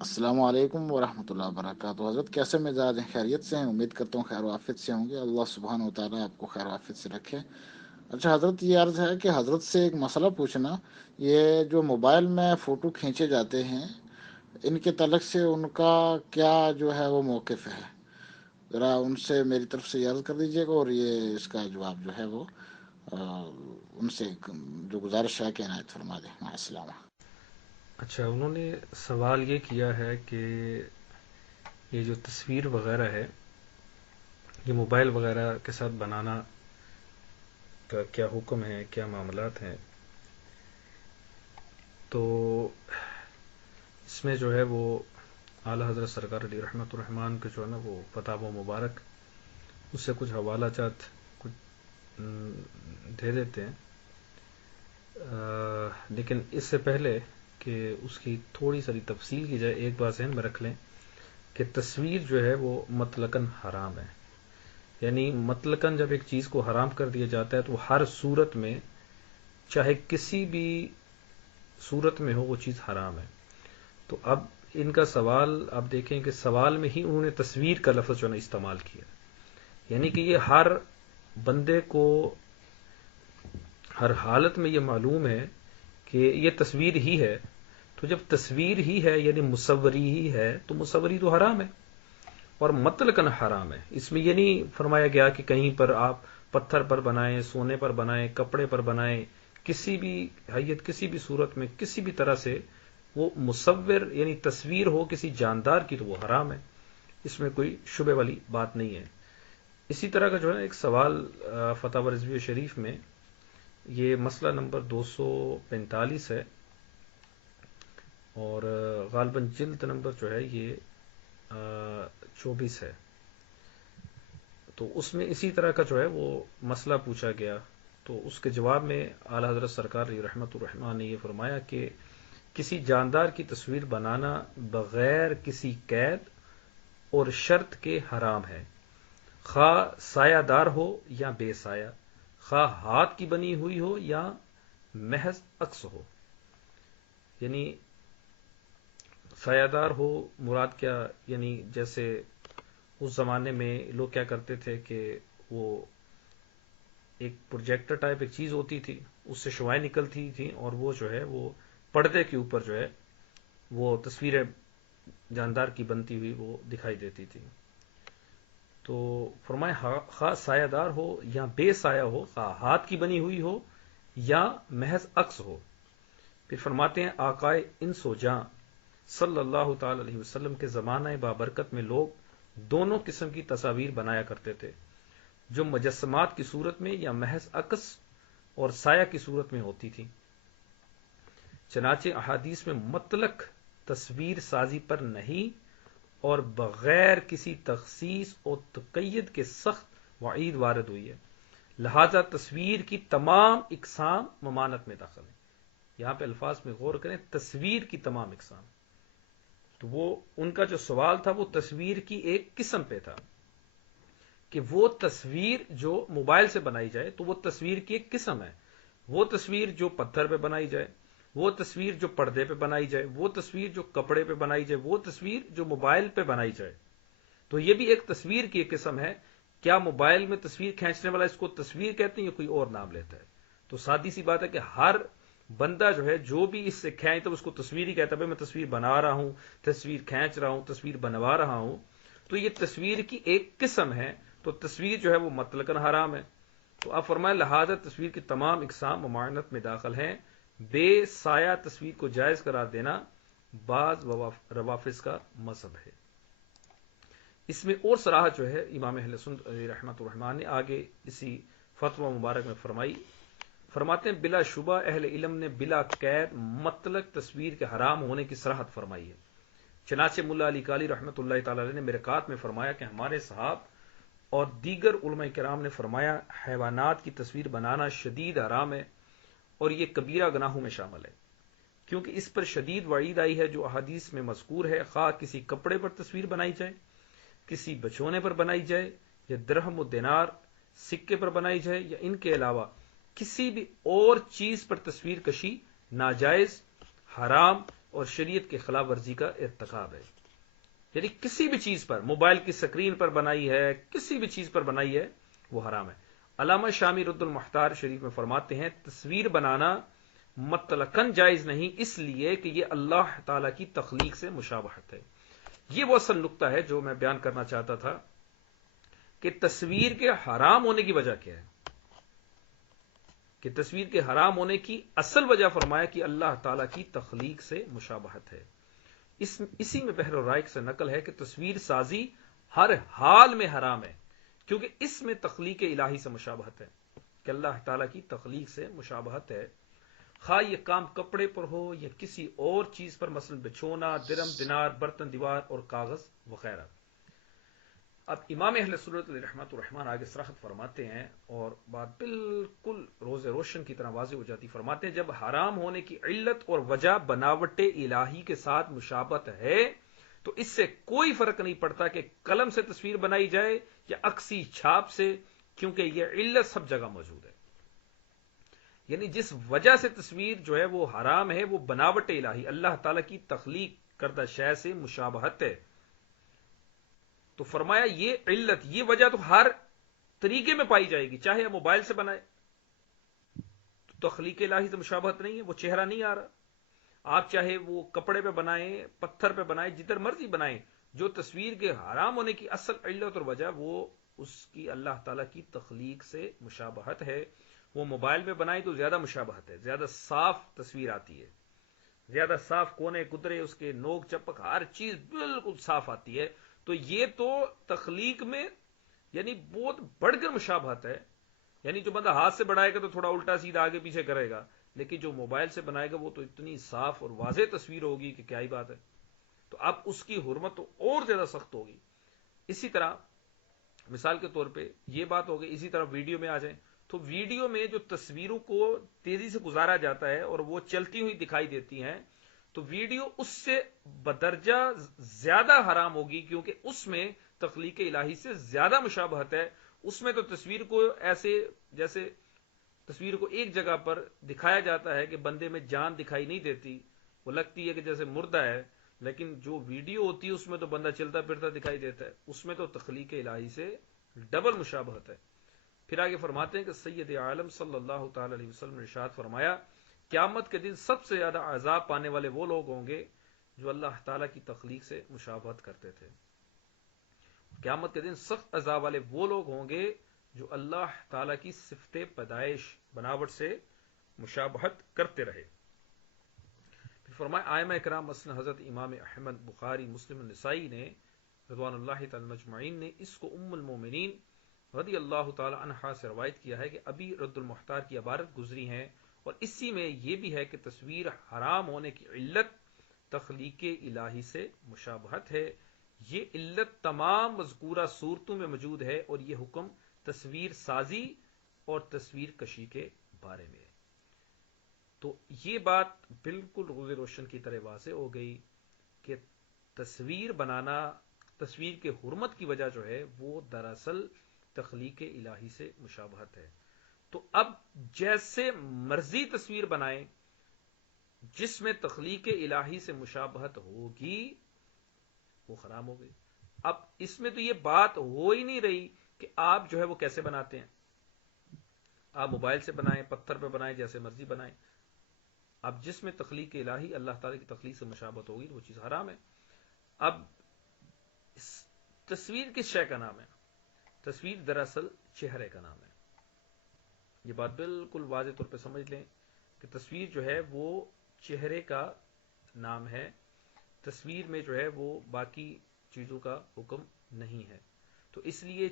السلام علیکم ورحمۃ اللہ وبرکاتہ۔ حضرت کیسے مزاج ہیں؟ خیریت سے ہیں؟ امید کرتا ہوں خیر و عافیت سے ہوں گے۔ اللہ سبحانہ و تعالیٰ آپ کو خیر و عافیت سے رکھے۔ اچھا حضرت، یہ عرض ہے کہ حضرت سے ایک مسئلہ پوچھنا، یہ جو موبائل میں فوٹو کھینچے جاتے ہیں، ان کے تعلق سے ان کا کیا جو ہے وہ موقف ہے؟ ذرا ان سے میری طرف سے یہ عرض کر دیجیے گا، اور یہ اس کا جواب جو ہے وہ آ، ان سے جو گزارش ہے کہ عنایت فرما دیں۔ مع السلامہ۔ اچھا، انہوں نے سوال یہ کیا ہے کہ یہ جو تصویر وغیرہ ہے یہ موبائل وغیرہ کے ساتھ بنانا کا کیا حکم ہے، کیا معاملات ہیں؟ تو اس میں جو ہے وہ اعلیٰ حضرت سرکار علی رحمت الرحمان کے جو ہے نا وہ فتاوی مبارک، اس سے کچھ حوالہ جات کچھ دے دیتے ہیں، لیکن اس سے پہلے کہ اس کی تھوڑی ساری تفصیل کی جائے، ایک بات ذہن میں رکھ لیں کہ تصویر جو ہے وہ مطلقاً حرام ہے۔ یعنی مطلقاً جب ایک چیز کو حرام کر دیا جاتا ہے تو وہ ہر صورت میں، چاہے کسی بھی صورت میں ہو، وہ چیز حرام ہے۔ تو اب ان کا سوال آپ دیکھیں کہ سوال میں ہی انہوں نے تصویر کا لفظ جو ہے نا استعمال کیا، یعنی کہ یہ ہر بندے کو ہر حالت میں یہ معلوم ہے کہ یہ تصویر ہی ہے، تو جب تصویر ہی ہے یعنی مصوری ہی ہے تو مصوری تو حرام ہے اور مطلقاً حرام ہے۔ اس میں یہ نہیں فرمایا گیا کہ کہیں پر آپ پتھر پر بنائیں، سونے پر بنائیں، کپڑے پر بنائیں، کسی بھی حیت، کسی بھی صورت میں، کسی بھی طرح سے وہ مصور یعنی تصویر ہو کسی جاندار کی تو وہ حرام ہے، اس میں کوئی شبہ والی بات نہیں ہے۔ اسی طرح کا جو ہے ایک سوال فتاوی رضویہ شریف میں، یہ مسئلہ نمبر 245 ہے، اور غالباً جلد نمبر جو ہے یہ 24 ہے۔ تو اس میں اسی طرح کا جو ہے وہ مسئلہ پوچھا گیا، تو اس کے جواب میں اعلیٰ حضرت سرکار علیہ رحمت الرحمٰن نے یہ فرمایا کہ کسی جاندار کی تصویر بنانا بغیر کسی قید اور شرط کے حرام ہے، خواہ سایہ دار ہو یا بے سایہ، خواہ ہاتھ کی بنی ہوئی ہو یا محض عکس ہو۔ یعنی سایہ دار ہو مراد کیا؟ یعنی جیسے اس زمانے میں لوگ کیا کرتے تھے کہ وہ ایک پروجیکٹر ٹائپ ایک چیز ہوتی تھی، اس سے شعاعیں نکلتی تھیں اور وہ جو ہے وہ پردے کے اوپر جو ہے وہ تصویریں جاندار کی بنتی ہوئی وہ دکھائی دیتی تھی۔ تو فرمایا خواہ سایہ دار ہو یا بے سایہ ہو، خواہ ہاتھ کی بنی ہوئی ہو یا محض عکس ہو۔ پھر فرماتے ہیں آقائے انس و جاں صلی اللہ تعالی علیہ وسلم کے زمانہ بابرکت میں لوگ دونوں قسم کی تصاویر بنایا کرتے تھے، جو مجسمات کی صورت میں یا محض عکس اور سایہ کی صورت میں ہوتی تھی۔ چنانچہ احادیث میں مطلق تصویر سازی پر نہیں اور بغیر کسی تخصیص اور تقید کے سخت وعید وارد ہوئی ہے، لہذا تصویر کی تمام اقسام ممانعت میں داخل ہیں۔ یہاں پہ الفاظ میں غور کریں، تصویر کی تمام اقسام، تو وہ ان کا جو سوال تھا وہ تصویر کی ایک قسم پہ تھا کہ وہ تصویر جو موبائل سے بنائی جائے تو وہ تصویر کی ایک قسم ہے، وہ تصویر جو پتھر پہ بنائی جائے، وہ تصویر جو پردے پہ بنائی جائے، وہ تصویر جو کپڑے پہ بنائی جائے، وہ تصویر جو موبائل پہ بنائی جائے، تو یہ بھی ایک تصویر کی ایک قسم ہے۔ کیا موبائل میں تصویر کھینچنے والا اس کو تصویر کہتے ہیں یا کوئی اور نام لیتا ہے؟ تو سادی سی بات ہے کہ ہر بندہ جو ہے جو بھی اس سے کھینچ تو اس کو تصویر ہی کہتا ہے، میں تصویر بنا رہا ہوں، تصویر کھینچ رہا ہوں، تصویر بنوا رہا ہوں، تو یہ تصویر کی ایک قسم ہے، تو تصویر جو ہے وہ مطلقاً حرام ہے۔ تو اب فرمایا لہذا تصویر کی تمام اقسام ممانعت میں داخل ہیں، بے سایہ تصویر کو جائز قرار دینا بعض روافظ کا مذہب ہے۔ اس میں اور صراحت جو ہے امام اہل سنت رحمۃ الرحمٰن نے آگے اسی فتوی مبارک میں فرمائی، فرماتے ہیں بلا شبہ اہل علم نے بلا قید مطلق تصویر کے حرام ہونے کی صراحت فرمائی ہے۔ چنانچہ ملا علی کالی رحمۃ اللہ تعالی علیہ نے مرکات میں فرمایا کہ ہمارے صحاب اور دیگر علماء کرام نے فرمایا حیوانات کی تصویر بنانا شدید حرام ہے اور یہ کبیرہ گناہوں میں شامل ہے، کیونکہ اس پر شدید وعید آئی ہے جو احادیث میں مذکور ہے، خواہ کسی کپڑے پر تصویر بنائی جائے، کسی بچونے پر بنائی جائے، یا درہم و دینار سکے پر بنائی جائے، یا ان کے علاوہ کسی بھی اور چیز پر تصویر کشی ناجائز، حرام اور شریعت کے خلاف ورزی کا ارتکاب ہے. یعنی کسی بھی چیز پر، موبائل کی سکرین پر بنائی ہے، کسی بھی چیز پر بنائی ہے، وہ حرام ہے. علامہ شامی رد المختار شریف میں فرماتے ہیں تصویر بنانا مطلقاً جائز نہیں، اس لیے کہ یہ اللہ تعالی کی تخلیق سے مشابہت ہے. یہ وہ اصل نقطہ ہے جو میں بیان کرنا چاہتا تھا کہ تصویر کے حرام ہونے کی وجہ کیا ہے. کہ تصویر کے حرام ہونے کی اصل وجہ فرمایا کہ اللہ تعالی کی تخلیق سے مشابہت ہے. اسی میں بحر الرائق سے نقل ہے کہ تصویر سازی ہر حال میں حرام ہے، کیونکہ اس میں تخلیق الہی سے مشابہت ہے، کہ اللہ تعالیٰ کی تخلیق سے مشابہت ہے، خواہ یہ کام کپڑے پر ہو یا کسی اور چیز پر، مثلا بچھونا، درم دینار، برتن دیوار اور کاغذ وغیرہ. اب امام اہل سنت علیہ رحمۃ الرحمن آگے صراحت فرماتے ہیں اور بات بالکل روز روشن کی طرح واضح ہو جاتی. فرماتے ہیں جب حرام ہونے کی علت اور وجہ بناوٹ الہی کے ساتھ مشابہت ہے تو اس سے کوئی فرق نہیں پڑتا کہ قلم سے تصویر بنائی جائے یا عکسی چھاپ سے، کیونکہ یہ علت سب جگہ موجود ہے. یعنی جس وجہ سے تصویر جو ہے وہ حرام ہے وہ بناوٹ الہی، اللہ تعالی کی تخلیق کردہ شے سے مشابہت ہے. تو فرمایا یہ علت، یہ وجہ تو ہر طریقے میں پائی جائے گی، چاہے موبائل سے بنائے تو تخلیق الہی سے مشابہت نہیں ہے، وہ چہرہ نہیں آ رہا. آپ چاہے وہ کپڑے پہ بنائیں، پتھر پہ بنائیں، جدھر مرضی بنائیں، جو تصویر کے حرام ہونے کی اصل علت اور وجہ وہ اس کی اللہ تعالی کی تخلیق سے مشابہت ہے. وہ موبائل میں بنائیں تو زیادہ مشابہت ہے، زیادہ صاف تصویر آتی ہے، زیادہ صاف کونے قدرے، اس کے نوک چپک ہر چیز بالکل صاف آتی ہے. تو یہ تو تخلیق میں یعنی بہت بڑھ کر مشابہت ہے. یعنی جو بندہ ہاتھ سے بنائے گا تو تھوڑا الٹا سیدھا آگے پیچھے کرے گا، لیکن جو موبائل سے بنائے گا وہ تو اتنی صاف اور واضح تصویر ہوگی کہ کیا ہی بات ہے. تو اب اس کی حرمت تو اور زیادہ سخت ہوگی. اسی طرح مثال کے طور پہ یہ بات ہو گئی. اسی طرح ویڈیو میں آ جائیں تو ویڈیو میں جو تصویروں کو تیزی سے گزارا جاتا ہے اور وہ چلتی ہوئی دکھائی دیتی ہیں تو ویڈیو اس سے بدرجہ زیادہ حرام ہوگی، کیونکہ اس میں تخلیق الہی سے زیادہ مشابہت ہے. اس میں تو تصویر کو ایسے جیسے تصویر کو ایک جگہ پر دکھایا جاتا ہے کہ بندے میں جان دکھائی نہیں دیتی، وہ لگتی ہے کہ جیسے مردہ ہے. لیکن جو ویڈیو ہوتی ہے اس میں تو بندہ چلتا پھرتا دکھائی دیتا ہے، اس میں تو تخلیق الہی سے ڈبل مشابہت ہے. پھر آگے فرماتے ہیں کہ سید عالم صلی اللہ تعالی علیہ وسلم نے ارشاد فرمایا قیامت کے دن سب سے زیادہ عذاب پانے والے وہ لوگ ہوں گے جو اللہ تعالیٰ کی تخلیق سے مشابہت کرتے تھے. قیامت کے دن سخت عذاب والے وہ لوگ ہوں گے جو اللہ تعالیٰ کی صفت پیدائش بناوٹ سے مشابہت کرتے رہے. پھر فرمایا ائمہ کرام مثلا حضرت امام احمد، بخاری، مسلم، نسائی نے رضوان اللہ تعالی مجمعین نے اس کو ام المومنین رضی اللہ تعالی عنہا سے روایت کیا ہے کہ ابھی رد المختار کی عبارت گزری ہیں، اور اسی میں یہ بھی ہے کہ تصویر حرام ہونے کی علت تخلیق الہی سے مشابہت ہے. یہ علت تمام مذکورہ صورتوں میں موجود ہے اور یہ حکم تصویر سازی اور تصویر کشی کے بارے میں ہے. تو یہ بات بالکل روز روشن کی طرح واضح ہو گئی کہ تصویر بنانا، تصویر کے حرمت کی وجہ جو ہے وہ دراصل تخلیق الہی سے مشابہت ہے. تو اب جیسے مرضی تصویر بنائیں، جس میں تخلیق الہی سے مشابہت ہوگی وہ حرام ہو گئی. اب اس میں تو یہ بات ہو ہی نہیں رہی کہ آپ جو ہے وہ کیسے بناتے ہیں. آپ موبائل سے بنائیں، پتھر پہ بنائیں، جیسے مرضی بنائیں. اب جس میں تخلیق الہی اللہ تعالی کی تخلیق سے مشابہت ہوگی وہ چیز حرام ہے. اب تصویر کس شے کا نام ہے؟ تصویر دراصل چہرے کا نام ہے. یہ بات بالکل واضح طور پہ سمجھ لیں کہ تصویر جو ہے وہ چہرے کا نام ہے. تصویر میں جو ہے وہ باقی چیزوں کا حکم نہیں ہے. تو اس لیے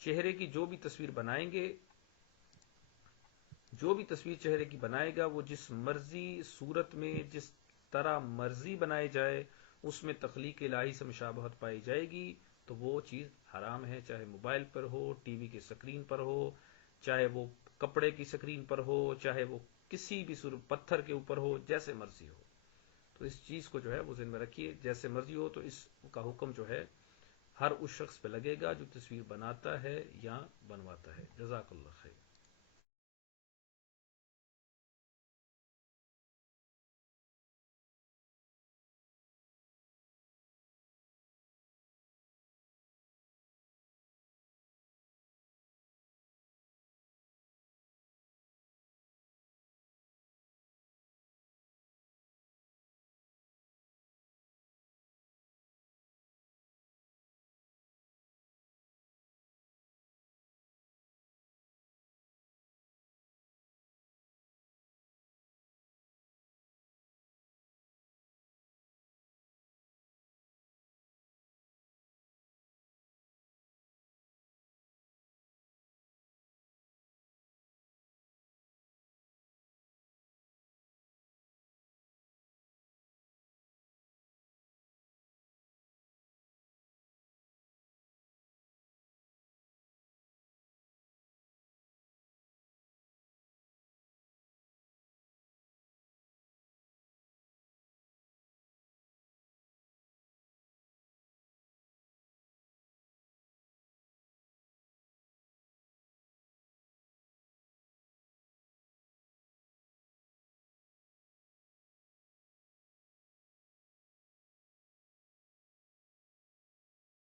چہرے کی جو بھی تصویر بنائیں گے، جو بھی تصویر چہرے کی بنائے گا، وہ جس مرضی صورت میں جس طرح مرضی بنائے جائے اس میں تخلیق الہی سے مشابہت پائی جائے گی تو وہ چیز حرام ہے، چاہے موبائل پر ہو، ٹی وی کی سکرین پر ہو، چاہے وہ کپڑے کی سکرین پر ہو، چاہے وہ کسی بھی صورت پتھر کے اوپر ہو، جیسے مرضی ہو. تو اس چیز کو جو ہے وہ ذہن میں رکھیے، جیسے مرضی ہو. تو اس کا حکم جو ہے ہر اس شخص پہ لگے گا جو تصویر بناتا ہے یا بنواتا ہے. جزاک اللہ خیر.